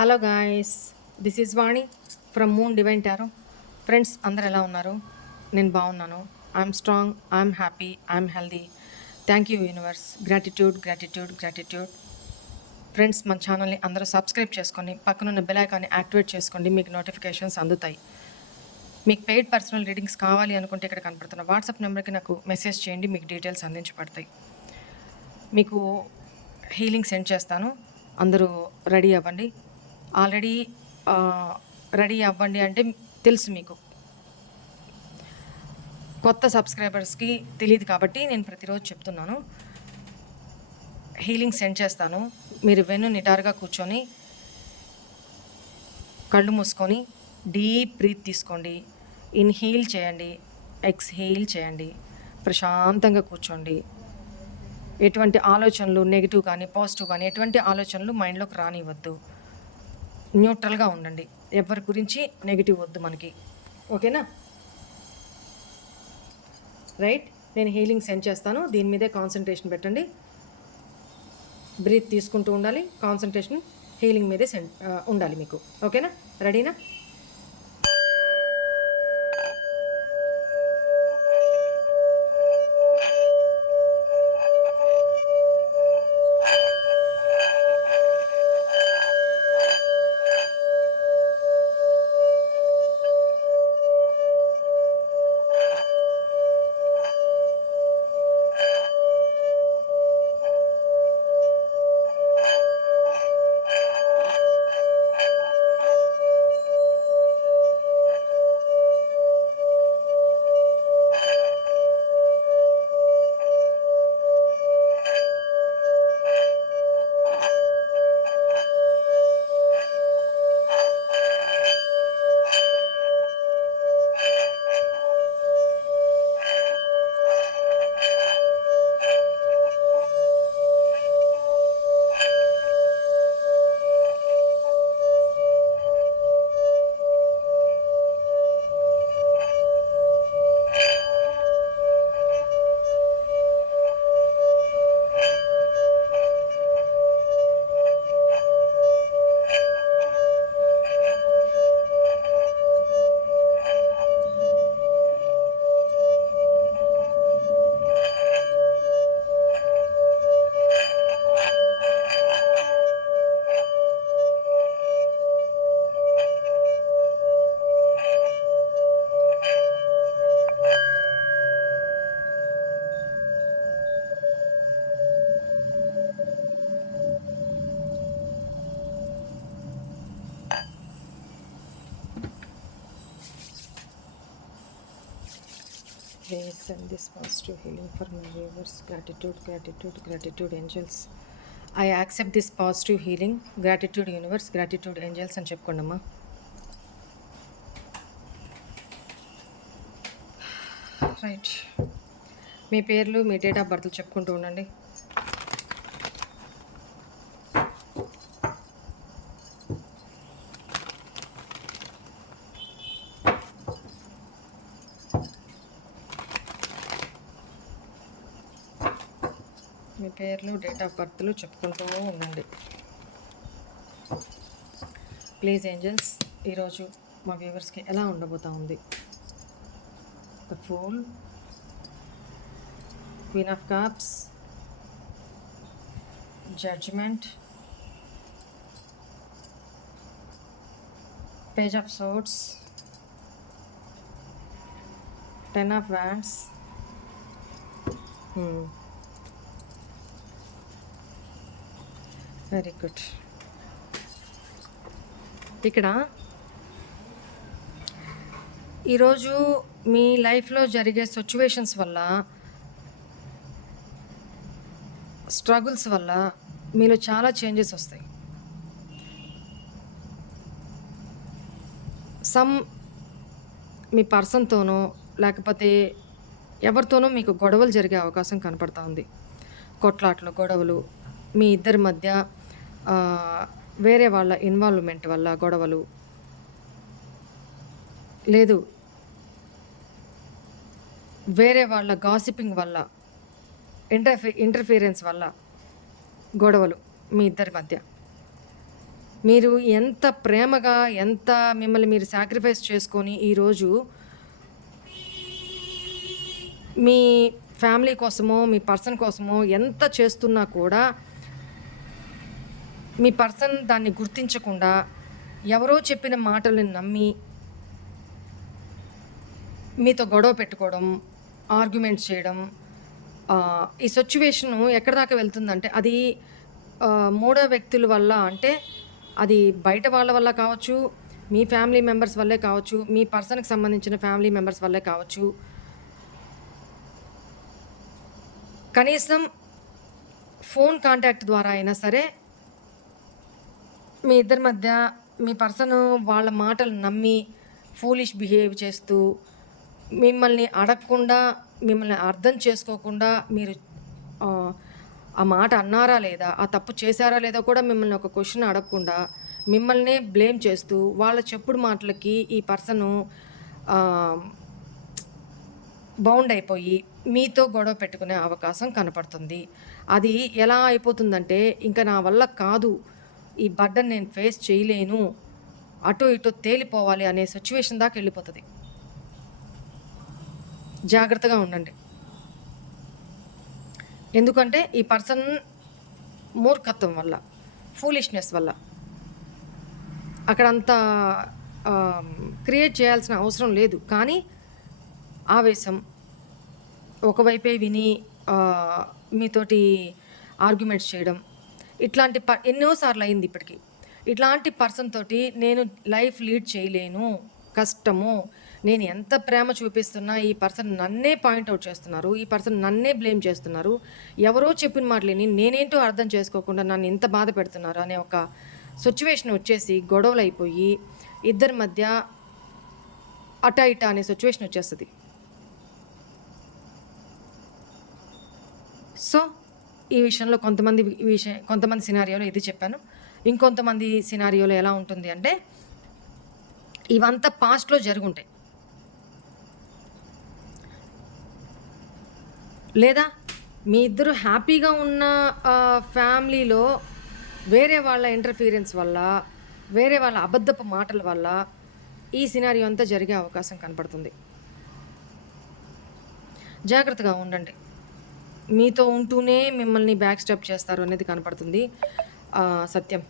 Hello guys, this is Vani from moon divine tarot. Friends అందరు ఎలా ఉన్నారు? నేను బాగున్నాను. I'm strong, I'm happy, I'm healthy. Thank you universe. Gratitude gratitude gratitude. Friends, మన ఛానల్ని అందరూ సబ్స్క్రైబ్ చేసుకొని పక్కనున్న బెల్ ఐకాన్ని యాక్టివేట్ చేసుకోండి. మీకు నోటిఫికేషన్స్ అందుతాయి. మీకు పెయిడ్ పర్సనల్ రీడింగ్స్ కావాలి అనుకుంటే ఇక్కడ కనపడుతున్న వాట్సాప్ నెంబర్కి నాకు మెసేజ్ చేయండి. మీకు డీటెయిల్స్ అందించబడతాయి. మీకు హీలింగ్ సెండ్ చేస్తాను. అందరూ రెడీ అవ్వండి. ఆల్రెడీ రెడీ అవ్వండి అంటే తెలుసు మీకు. కొత్త సబ్స్క్రైబర్స్కి తెలియదు కాబట్టి నేను ప్రతిరోజు చెప్తున్నాను. హీలింగ్ సెండ్ చేస్తాను. మీరు వెన్ను నిటారుగా కూర్చొని కళ్ళు మూసుకొని డీప్ బ్రీత్ తీసుకోండి. ఇన్హేల్ చేయండి, ఎక్స్హేల్ చేయండి. ప్రశాంతంగా కూర్చోండి. ఎటువంటి ఆలోచనలు, నెగిటివ్ కానీ పాజిటివ్ కానీ ఎటువంటి ఆలోచనలు మైండ్లోకి రానివ్వద్దు. న్యూట్రల్గా ఉండండి. ఎవరి గురించి నెగిటివ్ వద్దు మనకి, ఓకేనా? రైట్, నేను హీలింగ్ సెండ్ చేస్తాను. దీని మీదే కాన్సన్ట్రేషన్ పెట్టండి. బ్రీత్ తీసుకుంటూ ఉండాలి. కాన్సన్ట్రేషన్ హీలింగ్ మీదే ఉండాలి మీకు, ఓకేనా? రెడీనా? Please send this positive healing for my viewers. Gratitude, gratitude, gratitude, angels. I accept this positive healing. Gratitude, universe. Gratitude, angels. అని చెప్పుకోండమ్మా. రైట్, మీ పేర్లు, మీ డేట్ ఆఫ్ బర్త్లు చెప్పుకుంటూ ఉండండి. మీ పేర్లు, డేట్ ఆఫ్ బర్త్లు చెప్పుకుంటూ ఉండండి. ప్లీజ్ ఏంజల్స్, ఈరోజు మా వ్యూవర్స్కి ఎలా ఉండబోతా ఉంది? The fool, queen of cups, judgement, page of swords, 10 of wands. Very good. ఇక్కడ ఈరోజు మీ లైఫ్లో జరిగే సిచ్యువేషన్స్ వల్ల, స్ట్రగుల్స్ వల్ల మీలో చాలా చేంజెస్ వస్తాయి. మీ పర్సన్తోనో లేకపోతే ఎవరితోనో మీకు గొడవలు జరిగే అవకాశం కనపడతా ఉంది. కొట్లాట్లు, గొడవలు, మీ ఇద్దరి మధ్య వేరే వాళ్ళ ఇన్వాల్వ్మెంట్ వల్ల గొడవలు, లేదు వేరే వాళ్ళ గాసిపింగ్ వల్ల, ఇంటర్ఫీరెన్స్ వల్ల గొడవలు మీ ఇద్దరి మధ్య. మీరు ఎంత ప్రేమగా, ఎంత మిమ్మల్ని మీరు సాక్రిఫైస్ చేసుకొని ఈరోజు మీ ఫ్యామిలీ కోసమో, మీ పర్సన్ కోసమో ఎంత చేస్తున్నా కూడా మీ పర్సన్ దాన్ని గుర్తించకుండా ఎవరో చెప్పిన మాటల్ని నమ్మి మీతో గొడవ పెట్టుకోవడం, ఆర్గ్యుమెంట్స్ చేయడం, ఈ సిట్యుయేషను ఎక్కడి దాకా వెళ్తుందంటే అది మూడో వ్యక్తుల వల్ల, అంటే అది బయట వాళ్ళ వల్ల కావచ్చు, మీ ఫ్యామిలీ మెంబర్స్ వల్లే కావచ్చు, మీ పర్సన్కి సంబంధించిన ఫ్యామిలీ మెంబర్స్ వల్లే కావచ్చు. కనీసం ఫోన్ కాంటాక్ట్ ద్వారా అయినా సరే మీ ఇద్దరి మధ్య మీ పర్సన్ వాళ్ళ మాటలు నమ్మి ఫూలిష్ బిహేవ్ చేస్తూ మిమ్మల్ని అడగకుండా, మిమ్మల్ని అర్థం చేసుకోకుండా, మీరు ఆ మాట అన్నారా లేదా, ఆ తప్పు చేశారా లేదా కూడా మిమ్మల్ని ఒక క్వశ్చన్ అడగకుండా మిమ్మల్నే బ్లేమ్ చేస్తూ వాళ్ళ చెప్పుడు మాటలకి ఈ పర్సను బౌండ్ అయిపోయి మీతో గొడవ పెట్టుకునే అవకాశం కనపడుతుంది. అది ఎలా అయిపోతుందంటే, ఇంకా నా వల్ల కాదు, ఈ బర్డన్ నేను ఫేస్ చేయలేను, అటు ఇటు తేలిపోవాలి అనే సిచ్యువేషన్ దాకా వెళ్ళిపోతుంది. జాగ్రత్తగా ఉండండి. ఎందుకంటే ఈ పర్సన్ మూర్ఖత్వం వల్ల, ఫూలిష్నెస్ వల్ల అక్కడంతా క్రియేట్ చేయాల్సిన అవసరం లేదు. కానీ ఆవేశం ఒకవైపే విని మీతోటి ఆర్గ్యుమెంట్స్ చేయడం, ఇట్లాంటి ఎన్నోసార్లు అయింది ఇప్పటికీ. ఇట్లాంటి పర్సన్ తోటి నేను లైఫ్ లీడ్ చేయలేను, కష్టము, నేను ఎంత ప్రేమ చూపిస్తున్నా ఈ పర్సన్ నన్నే పాయింట్అవుట్ చేస్తున్నారు, ఈ పర్సన్ నన్నే బ్లేమ్ చేస్తున్నారు, ఎవరో చెప్పిన మాటలేని నేనేంటో అర్థం చేసుకోకుండా నన్ను ఇంత బాధ పెడుతున్నారు అనే ఒక సిచ్యువేషన్ వచ్చేసి గొడవలు అయిపోయి ఇద్దరి మధ్య అటా ఇటా అనే సిచ్యువేషన్ వచ్చేస్తుంది. సో ఈ విషయంలో కొంతమంది సినారియోలో ఇది చెప్పాను. ఇంకొంతమంది సినారియోలో ఎలా ఉంటుంది అంటే, ఇవంతా పాస్ట్లో జరుగుంటాయి, లేదా మీ ఇద్దరు హ్యాపీగా ఉన్న ఫ్యామిలీలో వేరే వాళ్ళ ఇంటర్ఫీరెన్స్ వల్ల, వేరే వాళ్ళ అబద్ధపు మాటల వల్ల ఈ సినారియో అంతా జరిగే అవకాశం కనపడుతుంది. జాగ్రత్తగా ఉండండి. మీతో ఉంటూనే మిమ్మల్ని బ్యాక్ స్టెప్ చేస్తారు అనేది కనపడుతుంది. సత్యం.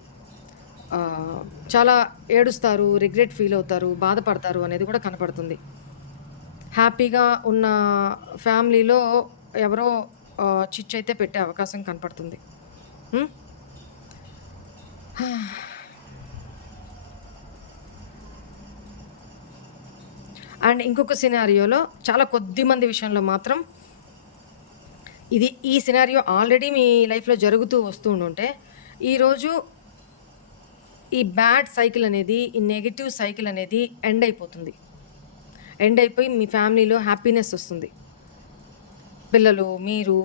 చాలా ఏడుస్తారు, రిగ్రెట్ ఫీల్ అవుతారు, బాధపడతారు అనేది కూడా కనపడుతుంది. హ్యాపీగా ఉన్న ఫ్యామిలీలో ఎవరో చిచ్చు అయితే పెట్టే అవకాశం కనపడుతుంది. అండ్ ఇంకొక సినారియోలో చాలా కొద్ది మంది విషయంలో మాత్రం ఈ సినారియో ఆల్రెడీ మీ లైఫ్లో జరుగుతూ వస్తూ ఉంటే ఈరోజు ఈ బ్యాడ్ సైకిల్ అనేది, ఈ నెగిటివ్ సైకిల్ అనేది ఎండ్ అయిపోతుంది. ఎండ్ అయిపోయి మీ ఫ్యామిలీలో హ్యాపీనెస్ వస్తుంది. పిల్లలు, మీరు,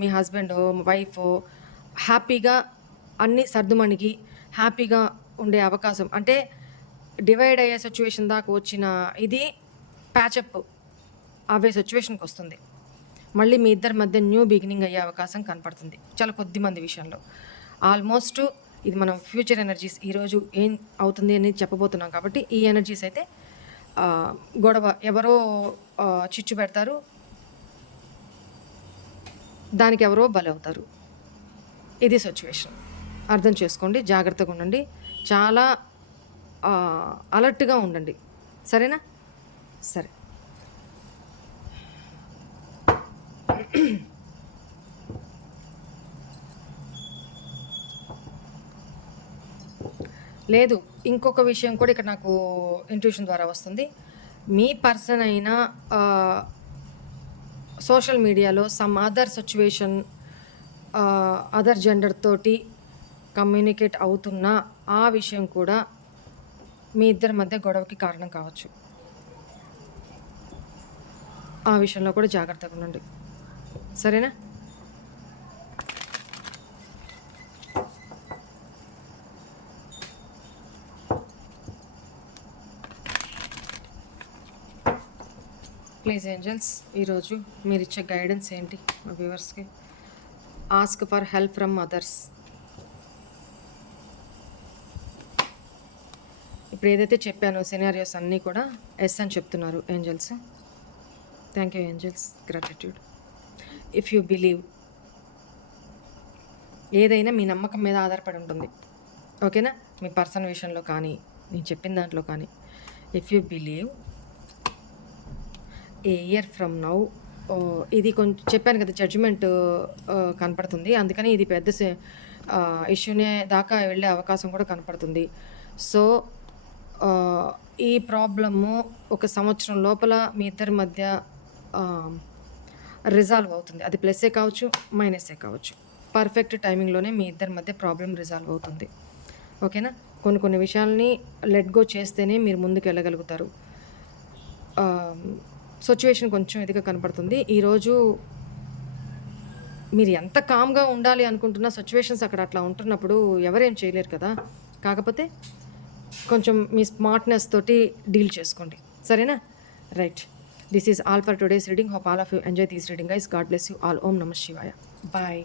మీ హస్బెండ్, వైఫ్ హ్యాపీగా అన్నీ సర్దుమణిగి హ్యాపీగా ఉండే అవకాశం, అంటే డివైడ్ అయ్యే సిచ్యువేషన్ దాకా వచ్చిన ఇది ప్యాచప్ అవే సిచ్యువేషన్కి వస్తుంది. మళ్ళీ మీ ఇద్దరి మధ్య న్యూ బిగినింగ్ అయ్యే అవకాశం కనపడుతుంది చాలా కొద్ది మంది విషయంలో. ఆల్మోస్ట్ ఇది మనం ఫ్యూచర్ ఎనర్జీస్ ఈరోజు ఏం అవుతుంది అని చెప్పబోతున్నాం కాబట్టి ఈ ఎనర్జీస్ అయితే గొడవ, ఎవరో చిచ్చు పెడతారు, దానికి ఎవరో బలవుతారు. ఇది సిచ్యువేషన్. అర్థం చేసుకోండి, జాగ్రత్తగా ఉండండి, చాలా అలర్ట్గా ఉండండి. సరేనా? సరే. లేదు, ఇంకొక విషయం కూడా ఇక్కడ నాకు ఇంట్యూషన్ ద్వారా వస్తుంది. మీ పర్సన్ అయినా సోషల్ మీడియాలో some other situation, other gender తోటి కమ్యూనికేట్ అవుతున్న ఆ విషయం కూడా మీ ఇద్దరి మధ్య గొడవకి కారణం కావచ్చు. ఆ విషయంలో కూడా జాగ్రత్తగా ఉండండి. సరేనా? ప్లీజ్ ఏంజల్స్, ఈరోజు మీరు ఇచ్చే గైడెన్స్ ఏంటి మా వ్యూవర్స్కి? Ask for help from others. ఇప్పుడు ఏదైతే చెప్పానో సినారియోస్ అన్నీ కూడా ఎస్ అని చెప్తున్నారు angels. Thank you angels, gratitude. If you believe, ఏదైనా మీ నమ్మకం మీద ఆధారపడి ఉంటుంది. ఓకేనా? మీ పర్సన్ విషయంలో కానీ నేను చెప్పిన దాంట్లో కానీ. If you believe A year from now, ఇది కొంచెం చెప్పాను కదా, జడ్జిమెంట్ కనపడుతుంది. అందుకని ఇది పెద్ద ఇష్యూనే దాకా వెళ్ళే అవకాశం కూడా కనపడుతుంది. సో ఈ ప్రాబ్లము 1 సంవత్సరం లోపల మీ ఇద్దరి మధ్య రిజాల్వ్ అవుతుంది. అది ప్లస్సే కావచ్చు, మైనస్సే కావచ్చు. పర్ఫెక్ట్ టైమింగ్లోనే మీ ఇద్దరి మధ్య ప్రాబ్లం రిజాల్వ్ అవుతుంది. ఓకేనా? కొన్ని విషయాల్ని లెట్ గో చేస్తేనే మీరు ముందుకు వెళ్ళగలుగుతారు. సిచ్యువేషన్ కొంచెం ఇదిగా కనపడుతుంది. ఈరోజు మీరు ఎంత కామ్గా ఉండాలి అనుకుంటున్న సిచ్యువేషన్స్ అక్కడ అట్లా ఉంటున్నప్పుడు ఎవరేం చేయలేరు కదా. కాకపోతే కొంచెం మీ స్మార్ట్నెస్ తోటి డీల్ చేసుకోండి. సరేనా? Right. This is all for today's reading. Hope all of you enjoy these reading guys. God bless you all. ఓం నమః శివాయ. బాయ్.